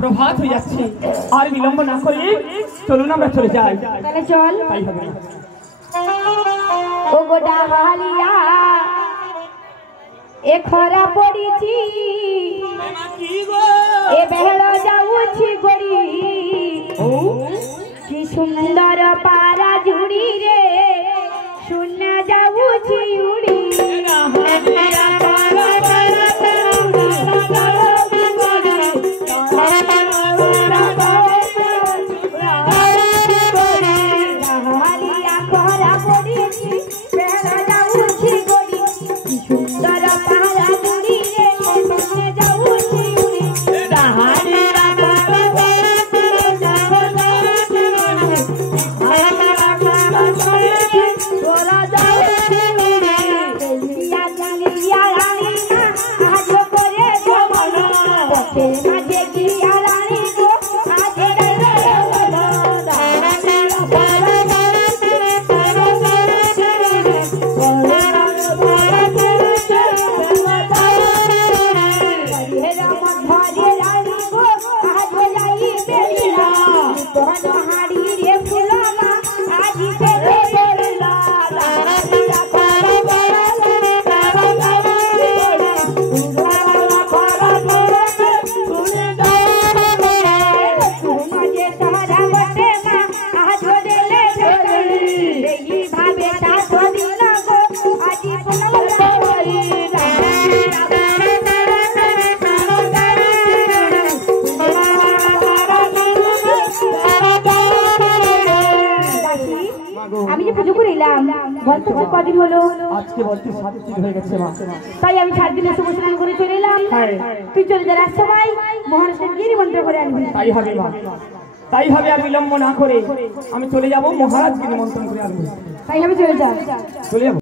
প্রভাত হয়ে যাচ্ছে, আর বিলম্ব না করে চলুন আমরা চলে যাই। তাহলে চল। তাই হবে। ও গো ডাহালিয়া এ খরা পড়িছি, এ বেহলা যাউছি গড়ি, কি সুন্দর পারা জুড়ি রে, শূন্য যাউছি উড়ি। আমি যে পুজো করে এলাম, বলতে কদিন হলো? আজকে বলতে 7 দিন হয়ে গেছে মা। তাই আমি 7 দিন এসে স্নান করে চলে এলাম। তুই চলে যা, রাস্তায় মহারাজকে গিয়ে নিমন্ত্রণ করে আনবি। তাই হবে মা, তাই হবে। আর বিলম্ব না করে আমি চলে যাব, মহারাজকে নিমন্ত্রণ করে আনবো। তাই হবে, চলে যা। চলে যাব।